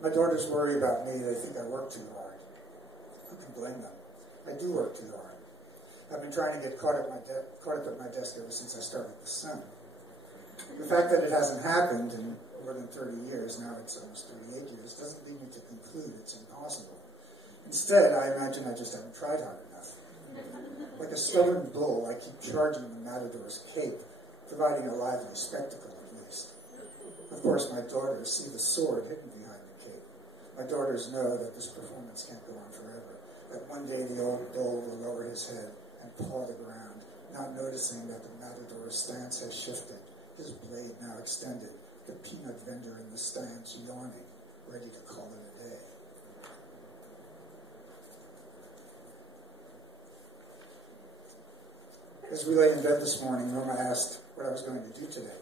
My daughters worry about me. They think I work too hard. Who can blame them? I do work too hard. I've been trying to get caught up at my desk ever since I started The Sun. The fact that it hasn't happened in more than 30 years, now it's almost 38 years, doesn't lead me to conclude it's impossible. Instead, I imagine I just haven't tried hard enough. Like a stubborn bull, I keep charging the matador's cape, providing a lively spectacle at least. Of course, my daughters see the sword hidden behind the cape. My daughters know that this performance can't go on forever, that one day the old bull will lower his head and paw the ground, not noticing that the matador's stance has shifted, his blade now extended, the peanut vendor in the stance yawning, ready to call it a day. As we lay in bed this morning, Norma asked what I was going to do today.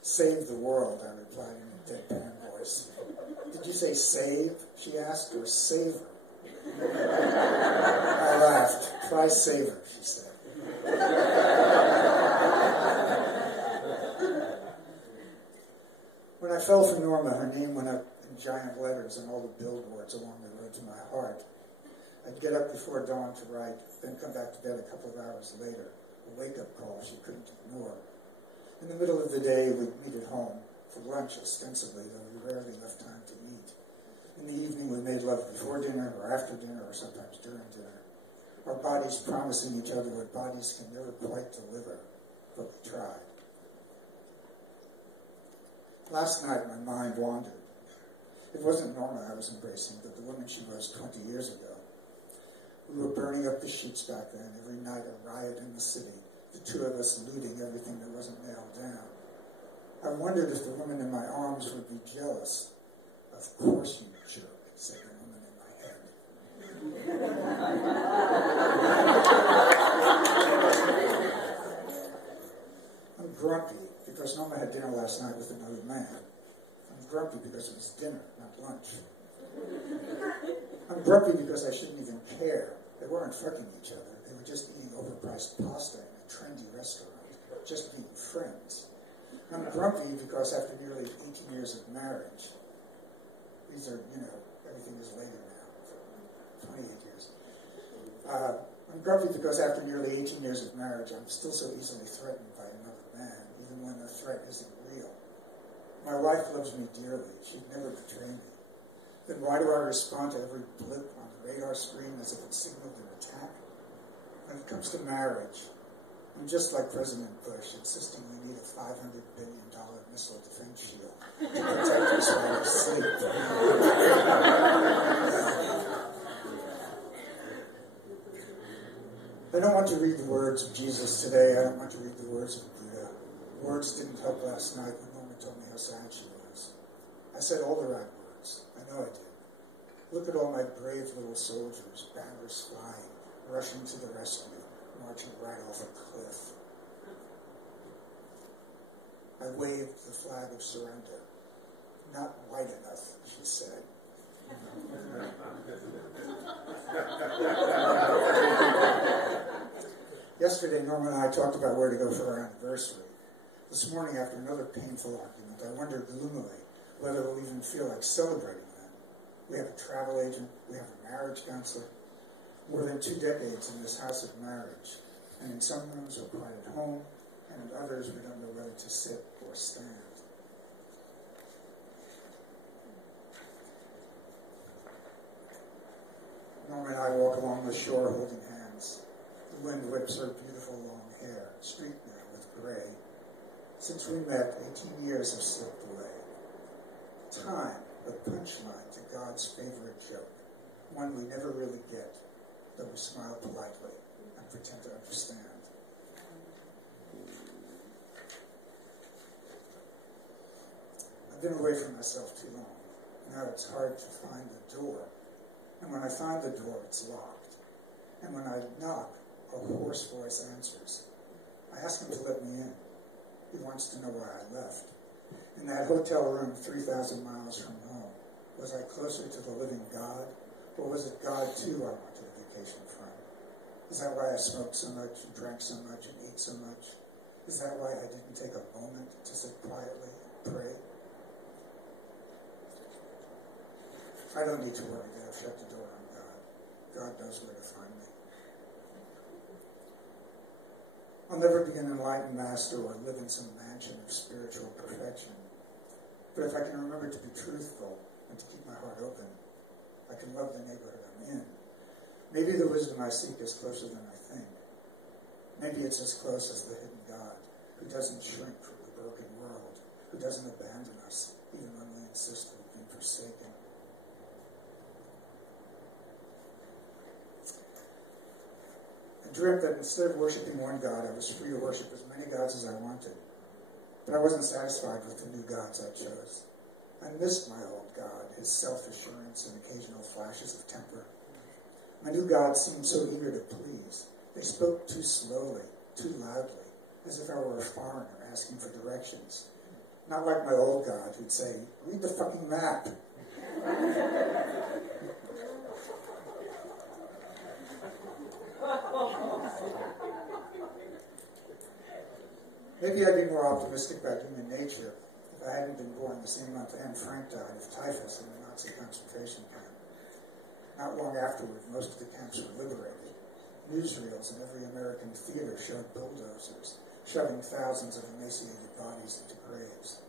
Save the world, I replied in a deadpan voice. Did you say save, she asked, or savor? I laughed. Try savor, she said. When I fell for Norma, her name went up in giant letters on all the billboards along the road to my heart. I'd get up before dawn to write, then come back to bed a couple of hours later, a wake-up call she couldn't ignore. In the middle of the day, we'd meet at home, for lunch ostensibly, though we rarely left time to eat. In the evening, we made love before dinner, or after dinner, or sometimes during dinner. Our bodies promising each other what bodies can never quite deliver, but we tried. Last night, my mind wandered. It wasn't Norma I was embracing, but the woman she was 20 years ago. We were burning up the sheets back then, every night a riot in the city, the two of us looting everything that wasn't nailed down. I wondered if the woman in my arms would be jealous. Of course you jerk, said the woman in my head. I'm grumpy because Norma had dinner last night with another man. I'm grumpy because it was dinner, not lunch. I'm grumpy because I shouldn't even care. They weren't fucking each other. They were just eating overpriced pasta in a trendy restaurant, just being friends. I'm grumpy because after nearly 18 years of marriage, these are, everything is later now, 28 years. I'm grumpy because after nearly 18 years of marriage, I'm still so easily threatened by another man, even when the threat isn't real. My wife loves me dearly. She'd never betray me. Then why do I respond to every blip on the radar screen as if it signaled an attack? When it comes to marriage, I'm just like President Bush, insisting we need a $500 billion missile defense shield to protect us while we sleep. I don't want to read the words of Jesus today. I don't want to read the words of Buddha. Words didn't help last night when Norma told me how sad she was. I said all the right words. I know I did. Look at all my brave little soldiers, banners flying, rushing to the rescue, marching right off a cliff. I waved the flag of surrender. Not white enough, she said. Yesterday, Norma and I talked about where to go for our anniversary. This morning, after another painful argument, I wondered gloomily whether we'll even feel like celebrating that. We have a travel agent, we have a marriage counselor, more than 2 decades in this house of marriage, and in some rooms we're quite at home, and in others we don't know whether to sit or stand. Norma and I walk along the shore holding hands. The wind whips her beautiful long hair, streaked now with gray. Since we met, 18 years have slipped away. Time, a punchline to God's favorite joke, one we never really get, though we smile politely and pretend to understand. I've been away from myself too long. Now it's hard to find the door. And when I find the door, it's locked. And when I knock, a hoarse voice answers. I ask him to let me in. He wants to know why I left. In that hotel room 3,000 miles from home, was I closer to the living God? Or was it God, too, I wanted a vacation from? Is that why I smoked so much and drank so much and ate so much? Is that why I didn't take a moment to sit quietly and pray? I don't need to worry that I've shut the door on God. God knows where to find me. I'll never be an enlightened master or live in some mansion of spiritual perfection. But if I can remember to be truthful and to keep my heart open, I can love the neighborhood I'm in. Maybe the wisdom I seek is closer than I think. Maybe it's as close as the hidden God, who doesn't shrink from the broken world, who doesn't abandon us, even when we insist we've been forsaken. I dreamt that instead of worshiping one God, I was free to worship as many gods as I wanted. But I wasn't satisfied with the new gods I chose. I missed my old God, his self-assurance and occasional flashes of temper. My new gods seemed so eager to please. They spoke too slowly, too loudly, as if I were a foreigner asking for directions. Not like my old God, who'd say, "Read the fucking map." Maybe I'd be more optimistic about human nature if I hadn't been born the same month Anne Frank died of typhus in a Nazi concentration camp. Not long afterward, most of the camps were liberated. Newsreels in every American theater showed bulldozers shoving thousands of emaciated bodies into graves.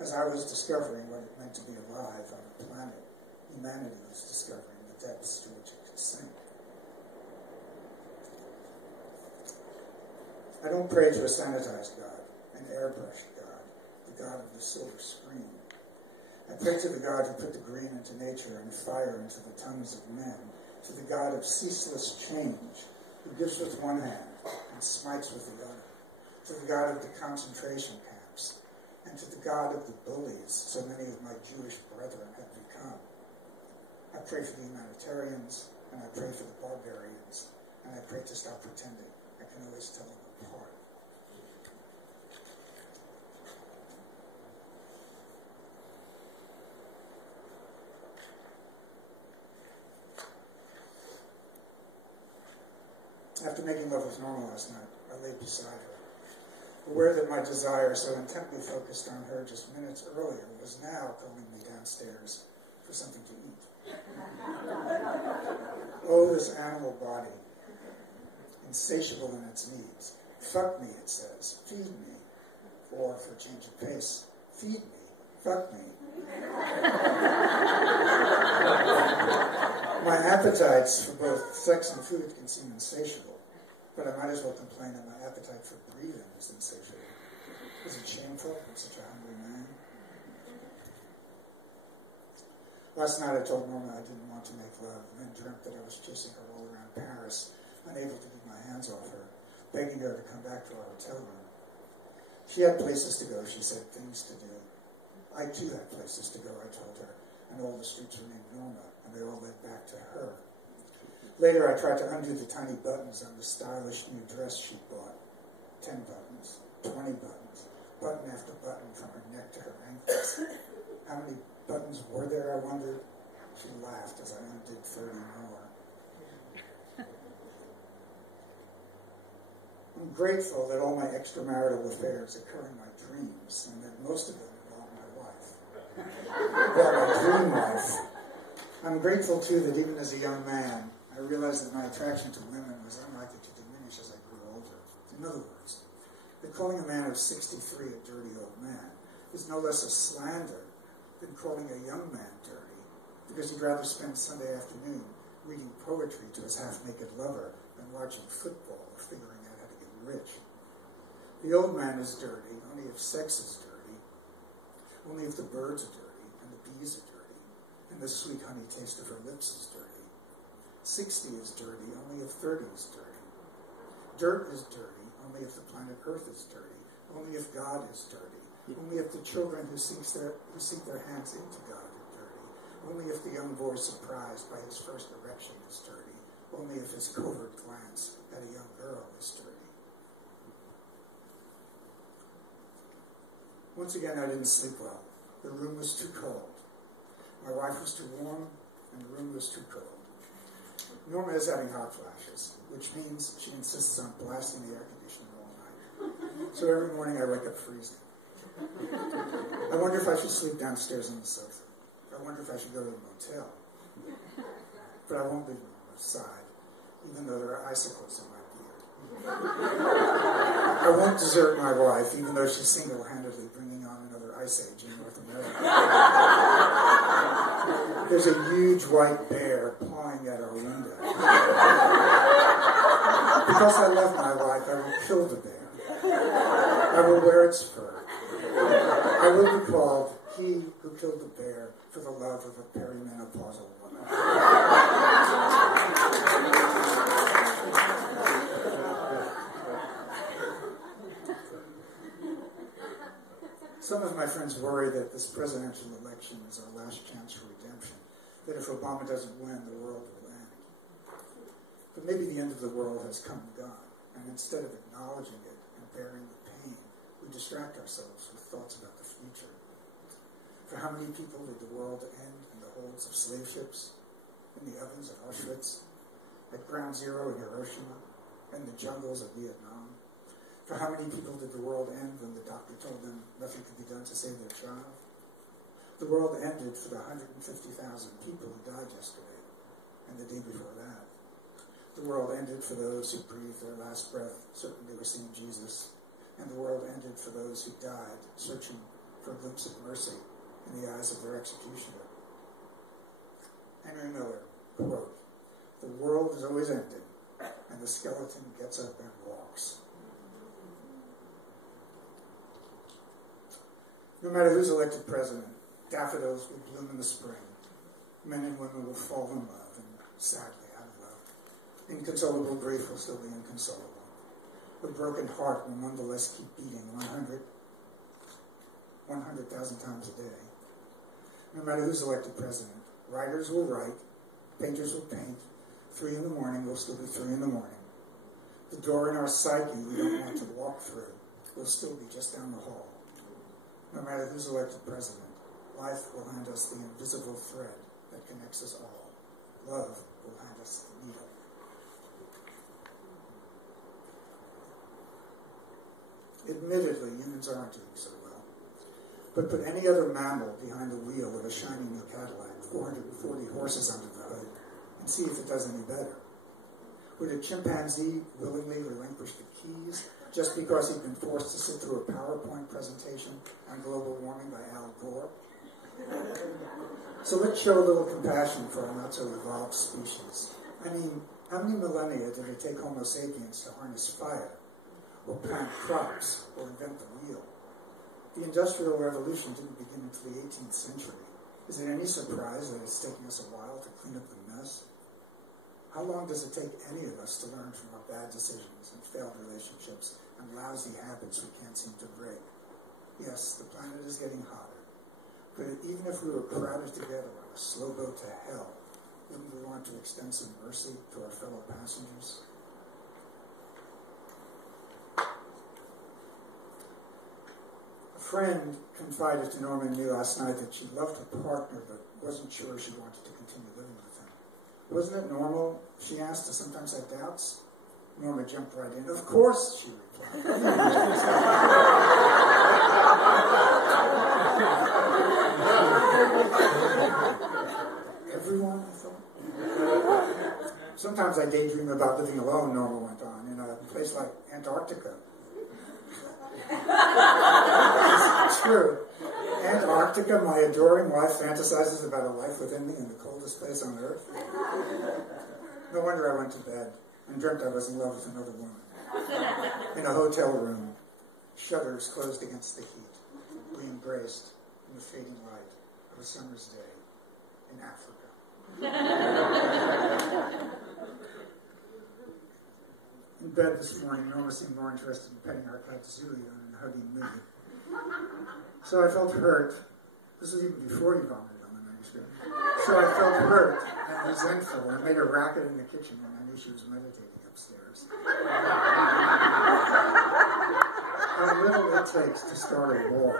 As I was discovering what it meant to be alive on a planet, humanity was discovering the depths to which it could sink. I don't pray to a sanitized God, an airbrushed God, the God of the silver screen. I pray to the God who put the green into nature and fire into the tongues of men, to the God of ceaseless change, who gives with one hand and smites with the other, to the God of the concentration camps, and to the God of the bullies so many of my Jewish brethren have become. I pray for the humanitarians, and I pray for the barbarians, and I pray to stop pretending I can always tell them apart. After making love with Norma last night, I lay beside her, aware that my desire, so intently focused on her just minutes earlier, was now calling me downstairs for something to eat. Oh, this animal body, insatiable in its needs. Fuck me, it says. Feed me. Or, for change of pace, feed me. Fuck me. My appetites for both sex and food can seem insatiable, but I might as well complain that my appetite for breathing is insatiable. Is it shameful I'm such a hungry man? Last night I told Norma I didn't want to make love, and then dreamt that I was chasing her all around Paris, unable to get my hands off her, begging her to come back to our hotel room. She had places to go, she said, things to do. I too had places to go, I told her, and all the streets were named Norma, and they all led back to her. Later, I tried to undo the tiny buttons on the stylish new dress she bought. 10 buttons, 20 buttons, button after button from her neck to her ankles. How many buttons were there, I wondered? She laughed as I undid 30 more. I'm grateful that all my extramarital affairs occur in my dreams, and that most of them involve my wife. Well, my dream wife. I'm grateful, too, that even as a young man, I realized that my attraction to women was unlikely to diminish as I grew older. In other words, that calling a man of 63 a dirty old man is no less a slander than calling a young man dirty, because he'd rather spend Sunday afternoon reading poetry to his half-naked lover than watching football or figuring out how to get rich. The old man is dirty only if sex is dirty, only if the birds are dirty, and the bees are dirty, and the sweet honey taste of her lips is dirty. 60 is dirty only if 30 is dirty. Dirt is dirty only if the planet Earth is dirty, only if God is dirty, only if the children who seek their hands into God are dirty, only if the young boy surprised by his first erection is dirty, only if his covert glance at a young girl is dirty. Once again, I didn't sleep well. The room was too cold. My wife was too warm, and the room was too cold. Norma is having hot flashes, which means she insists on blasting the air conditioner all night. So every morning I wake up freezing. I wonder if I should sleep downstairs on the sofa. I wonder if I should go to the motel. But I won't leave them on the side, even though there are icicles in my beard. I won't desert my wife, even though she's single-handedly bringing on another ice age in North America. There's a huge white bear pawing at our window. Because I love my wife, I will kill the bear. I will wear its fur. I will be called he who killed the bear for the love of a perimenopausal woman. Some of my friends worry that this presidential election is our last chance for redemption, that if Obama doesn't win, the world will end. But maybe the end of the world has come and gone, and instead of acknowledging it and bearing the pain, we distract ourselves with thoughts about the future. For how many people did the world end in the holds of slave ships, in the ovens of Auschwitz, at Ground Zero in Hiroshima, in the jungles of Vietnam? For how many people did the world end when the doctor told them nothing could be done to save their child? The world ended for the 150,000 people who died yesterday, and the day before that. The world ended for those who breathed their last breath, certain they were seeing Jesus. And the world ended for those who died, searching for a glimpse of mercy in the eyes of their executioner. Henry Miller, quote, "The world is always ending, and the skeleton gets up and walks." No matter who's elected president, daffodils will bloom in the spring. Men and women will fall in love, and sadly out of love. Inconsolable grief will still be inconsolable. A broken heart will nonetheless keep beating 100,000 times a day. No matter who's elected president, writers will write, painters will paint, 3 in the morning will still be 3 in the morning. The door in our psyche we don't want to walk through will still be just down the hall. No matter who's elected president, life will hand us the invisible thread that connects us all. Love will hand us the needle. Admittedly, humans aren't doing so well. But put any other mammal behind the wheel of a shiny new Cadillac, 440 horses under the hood, and see if it does any better. Would a chimpanzee willingly relinquish the keys just because he'd been forced to sit through a PowerPoint presentation on global warming by Al Gore? So let's show a little compassion for our not-so-evolved species. I mean, how many millennia did it take Homo sapiens to harness fire, or plant crops, or invent the wheel? The Industrial Revolution didn't begin until the 18th century. Is it any surprise that it's taking us a while to clean up the mess? How long does it take any of us to learn from our bad decisions and failed relationships and lousy habits we can't seem to break? Yes, the planet is getting hotter. But even if we were crowded together on a slow boat to hell, wouldn't we want to extend some mercy to our fellow passengers? A friend confided to Norman New last night that she loved her partner but wasn't sure she wanted to continue living with him. Wasn't it normal, she asked, to sometimes have doubts? Norma jumped right in. Of course, she replied. Everyone, I thought. Sometimes I daydream about living alone, Norma went on, in a place like Antarctica. It's true. Antarctica, my adoring wife fantasizes about a life within me in the coldest place on earth. No wonder I went to bed and dreamt I was in love with another woman. In a hotel room, shutters closed against the heat. We embraced in the fading light of a summer's day in Africa. In bed this morning, Norma seemed more interested in petting our cat Zooey than in hugging me. So I felt hurt. This was even before he vomited on the manuscript. So I felt hurt and resentful and made a racket in the kitchen when I knew she was meditating upstairs. How little it takes to start a war.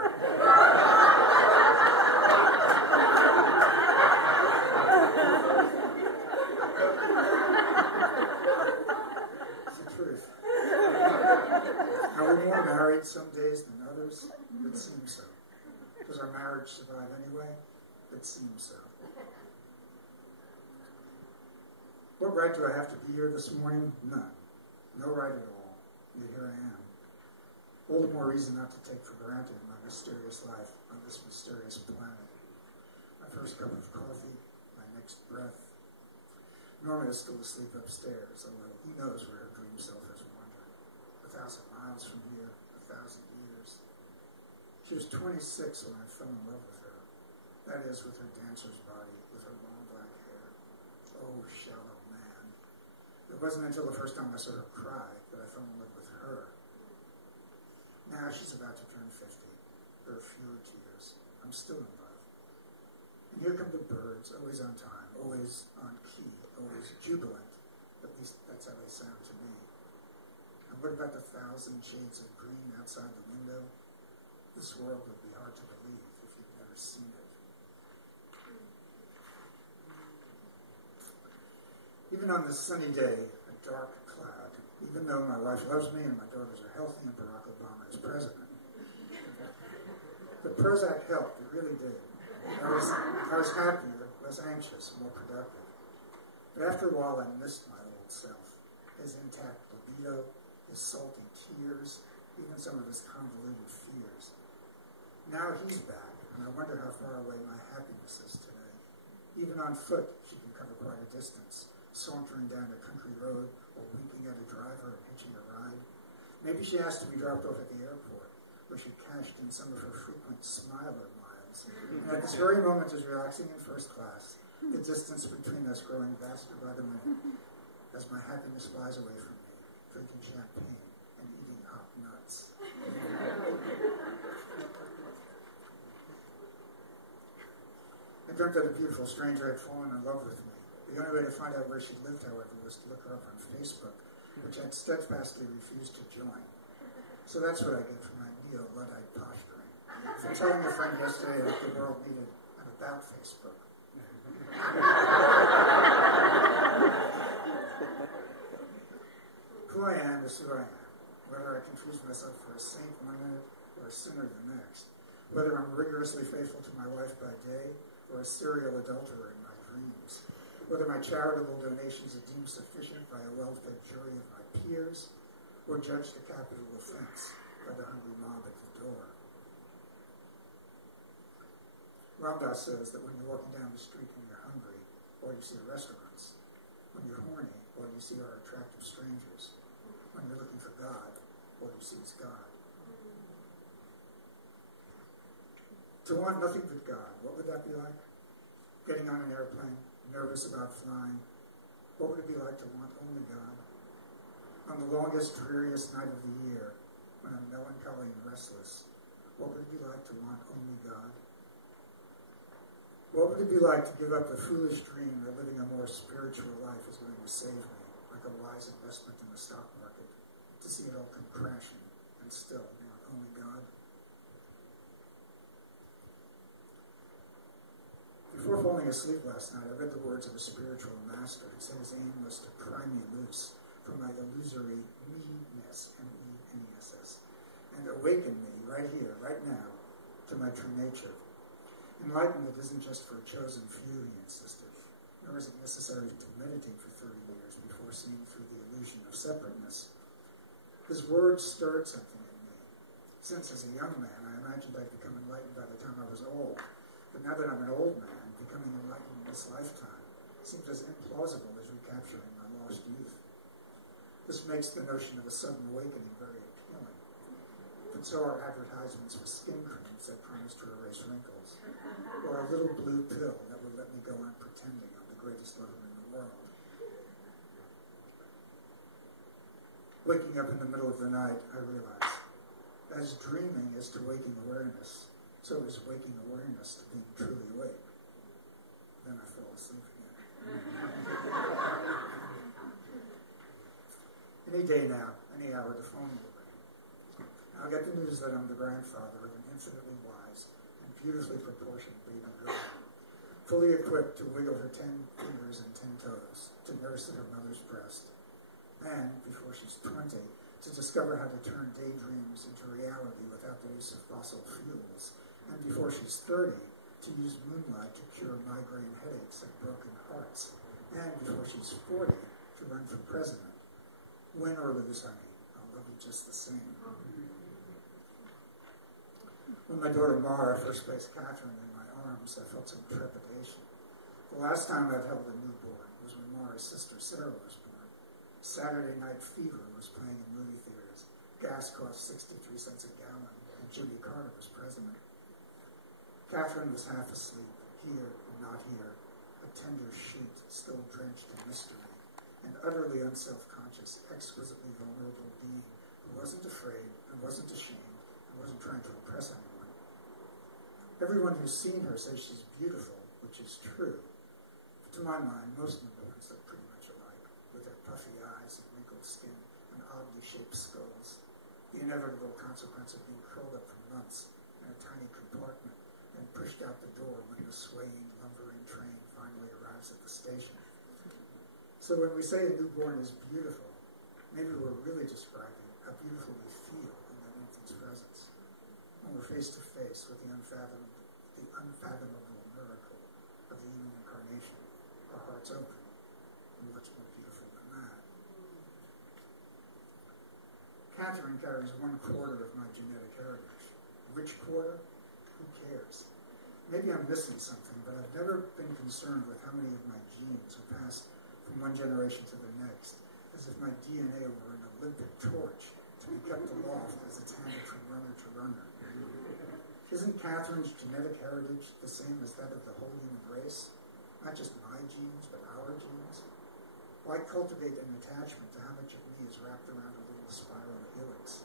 Are we more married some days than others? It seems so. Does our marriage survive anyway? It seems so. What right do I have to be here this morning? None. No right at all. Yet here I am. All the more reason not to take for granted my mysterious life on this mysterious planet. My first cup of coffee, my next breath. Norma is still asleep upstairs, although who knows where her dream self has wandered. 1,000 miles from here, 1,000 years. She was 26 when I fell in love with her. That is, with her dancer's body, with her long black hair. Oh, shallow man. It wasn't until the first time I saw her cry that I fell in love with her. Now she's about to turn 50. There are fewer tears. I'm still in love. And here come the birds, always on time, always on key, always jubilant. At least that's how they sound to me. And what about the 1,000 shades of green outside the window? This world would be hard to believe if you'd never seen it. Even on this sunny day, a dark cloud, even though my wife loves me and my daughters are healthy and Barack Obama is president. The Prozac helped, it really did. I was happier, less anxious, more productive. But after a while, I missed my old self, his intact libido, his salty tears, even some of his convoluted fears. Now he's back, and I wonder how far away my happiness is today. Even on foot, she can cover quite a distance, sauntering down a country road or winking at a driver and hitching a ride. Maybe she asked to be dropped off at the airport, where she cashed in some of her frequent smiler miles. And at this very moment is relaxing in first class, the distance between us growing vaster by the minute, as my happiness flies away from me, drinking champagne and eating hot nuts. I dreamt that a beautiful stranger had fallen in love with me. The only way to find out where she lived, however, was to look her up on Facebook, which I'd steadfastly refused to join. So that's what I get for my neo-Luddite posturing. For telling a friend yesterday that the world needed an about Facebook. Who I am is who I am. Whether I confuse myself for a saint one minute or a sinner the next. Whether I'm rigorously faithful to my wife by day or a serial adulterer in my dreams. Whether my charitable donations are deemed sufficient by a well-fed jury of my peers or judged a capital offense by the hungry mob at the door. Ramdas says that when you're walking down the street and you're hungry, all you see are restaurants. When you're horny, all you see are attractive strangers. When you're looking for God, all you see is God. To want nothing but God, what would that be like? Getting on an airplane, nervous about flying. What would it be like to want only God? On the longest, dreariest night of the year, when I'm melancholy and restless, what would it be like to want only God? What would it be like to give up the foolish dream that living a more spiritual life is going to save me, like a wise investment in the stock market, to see it all come crashing and still want only God? Before falling asleep last night, I read the words of a spiritual master. He said his aim was to pry me loose from my illusory me-ness, M-E-N-E-S-S, and awaken me right here, right now, to my true nature. Enlightenment isn't just for a chosen few, he insisted, nor is it necessary to meditate for 30 years before seeing through the illusion of separateness. His words stirred something in me. Since as a young man, I imagined I'd become enlightened by the time I was old. But now that I'm an old man, becoming enlightened in this lifetime seems as implausible as recapturing my lost youth. This makes the notion of a sudden awakening very appealing. But so are advertisements for skin creams that promise to erase wrinkles, or a little blue pill that would let me go on pretending I'm the greatest lover in the world. Waking up in the middle of the night, I realize, as dreaming is to waking awareness, so is waking awareness to being truly awake. Then I fell asleep again. Any day now, any hour, the phone will ring. I'll get the news that I'm the grandfather of an infinitely wise and beautifully proportioned baby girl, fully equipped to wiggle her 10 fingers and 10 toes, to nurse at her mother's breast, and, before she's 20, to discover how to turn daydreams into reality without the use of fossil fuels, and before she's 30, to use moonlight to cure migraine headaches and broken hearts, and before she's 40, to run for president. Win or lose, honey, I'll love you just the same. When my daughter Mara first placed Catherine in my arms, I felt some trepidation. The last time I'd held a newborn was when Mara's sister Sarah was born. Saturday Night Fever was playing in movie theaters. Gas cost 63 cents a gallon, and Jimmy Carter was president. Catherine was half asleep, here and not here, a tender sheet still drenched in mystery, an utterly unself-conscious, exquisitely vulnerable being who wasn't afraid and wasn't ashamed and wasn't trying to impress anyone. Everyone who's seen her says she's beautiful, which is true. But to my mind, most newborns look pretty much alike, with their puffy eyes and wrinkled skin and oddly shaped skulls. The inevitable consequence of being curled up for months in a tiny compartment and pushed out the door when the swaying, lumbering train finally arrives at the station. So when we say a newborn is beautiful, maybe we're really describing how beautiful we feel in that infant's presence. When we're face to face with the unfathomable miracle of the human incarnation, our hearts open, and what's more beautiful than that? Catherine carries 1/4 of my genetic heritage. Which quarter? Who cares? Maybe I'm missing something, but I've never been concerned with how many of my genes are passed from one generation to the next, as if my DNA were an Olympic torch to be kept aloft as it's handed from runner to runner. Isn't Catherine's genetic heritage the same as that of the whole human race? Not just my genes, but our genes? Why cultivate an attachment to how much of me is wrapped around a little spiral helix?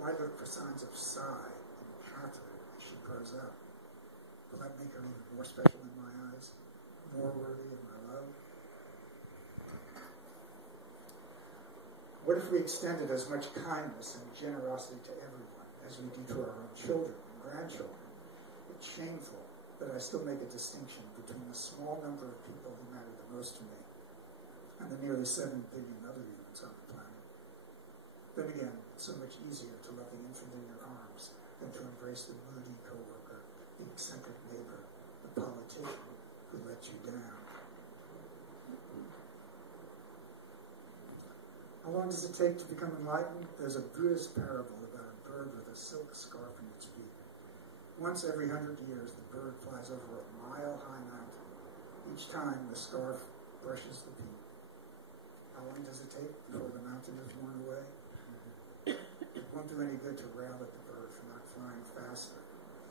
Why look for signs of sigh in Catherine as she grows up? Will that make her even more special in my eyes? More worthy of my love? What if we extended as much kindness and generosity to everyone as we do to our own children and grandchildren? It's shameful that I still make a distinction between the small number of people who matter the most to me and the nearly 7 billion other humans on the planet. Then again, it's so much easier to love the infant in your arms than to embrace the moody coworker, the eccentric neighbor, the politician who let you down. How long does it take to become enlightened? There's a Buddhist parable about a bird with a silk scarf in its beak. Once every 100 years, the bird flies over a mile-high mountain. Each time, the scarf brushes the peak. How long does it take before the mountain is worn away? It won't do any good to rail at the bird for not flying faster,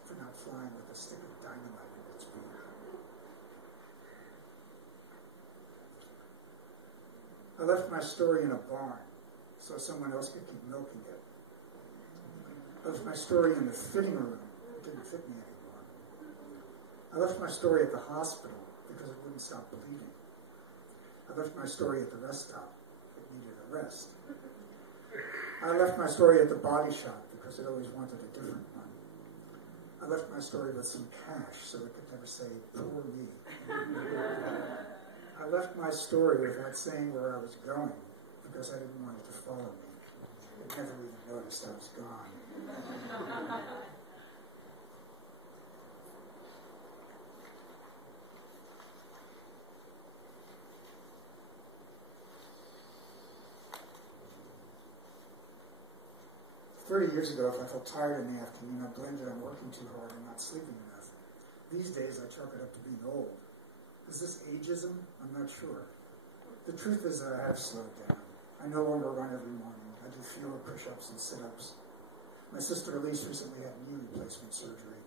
for not flying with a stick of dynamite in its beak. I left my story in a barn so someone else could keep milking it. I left my story in the fitting room. It didn't fit me anymore. I left my story at the hospital because it wouldn't stop bleeding. I left my story at the rest stop. It needed a rest. I left my story at the body shop because it always wanted a different one. I left my story with some cash so it could never say, poor me. I left my story without saying where I was going because I didn't want it to follow me. It never even noticed I was gone. 30 years ago, if I felt tired in the afternoon, I blamed it on working too hard and not sleeping enough. These days, I chalk it up to being old. Is this ageism? I'm not sure. The truth is that I have slowed down. I no longer run every morning. I do fewer push-ups and sit-ups. My sister Elise recently had knee replacement surgery.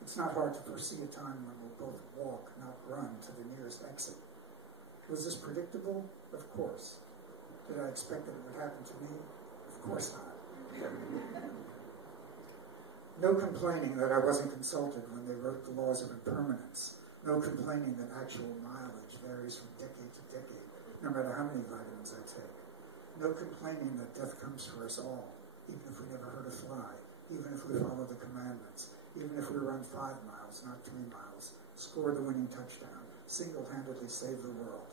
It's not hard to foresee a time when we'll both walk, not run, to the nearest exit. Was this predictable? Of course. Did I expect that it would happen to me? Of course not. No complaining that I wasn't consulted when they wrote the laws of impermanence. No complaining that actual mileage varies from decade to decade, no matter how many vitamins I take. No complaining that death comes for us all, even if we never hurt a fly, even if we follow the commandments, even if we run 5 miles, not 3 miles, score the winning touchdown, single-handedly save the world.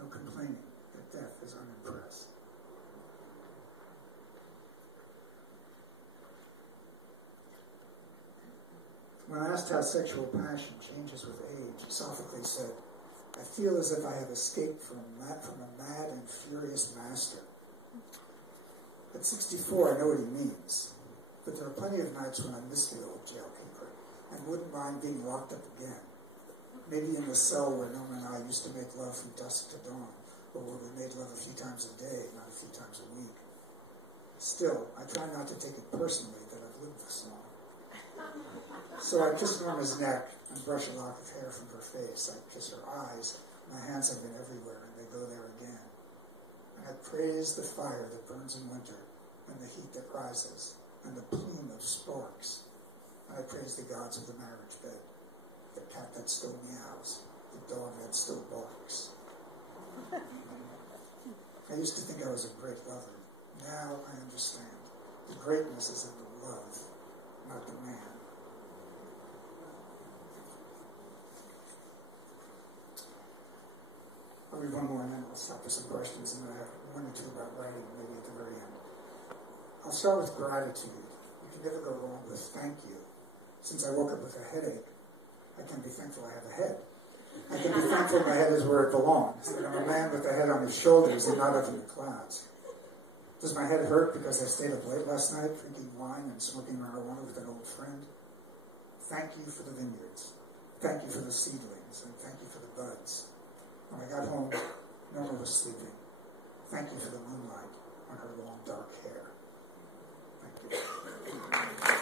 No complaining that death is unimpressed. When asked how sexual passion changes with age, Sophocles said, "I feel as if I have escaped from a mad and furious master." At 64, I know what he means, but there are plenty of nights when I miss the old jailkeeper and wouldn't mind being locked up again. Maybe in the cell where Norma and I used to make love from dusk to dawn, or where we made love a few times a day, not a few times a week. Still, I try not to take it personally that I've lived this long. So I kiss Norma's neck and brush a lock of hair from her face. I kiss her eyes. My hands have been everywhere, and they go there again. And I praise the fire that burns in winter, and the heat that rises, and the plume of sparks. And I praise the gods of the marriage bed, the cat that still meows, the dog that still barks. I used to think I was a great lover. Now I understand. The greatness is in the love, not the man. I'll read one more and then I'll stop for some questions, and then I have one or two about writing maybe at the very end. I'll start with gratitude. You can never go wrong with thank you. Since I woke up with a headache, I can be thankful I have a head. I can be thankful my head is where it belongs, that I'm a man with a head on his shoulders and not up in the clouds. Does my head hurt because I stayed up late last night drinking wine and smoking marijuana with an old friend? Thank you for the vineyards. Thank you for the seedlings, and thank you for the buds. When I got home, Norma was sleeping. Thank you for the moonlight on her long dark hair. Thank you.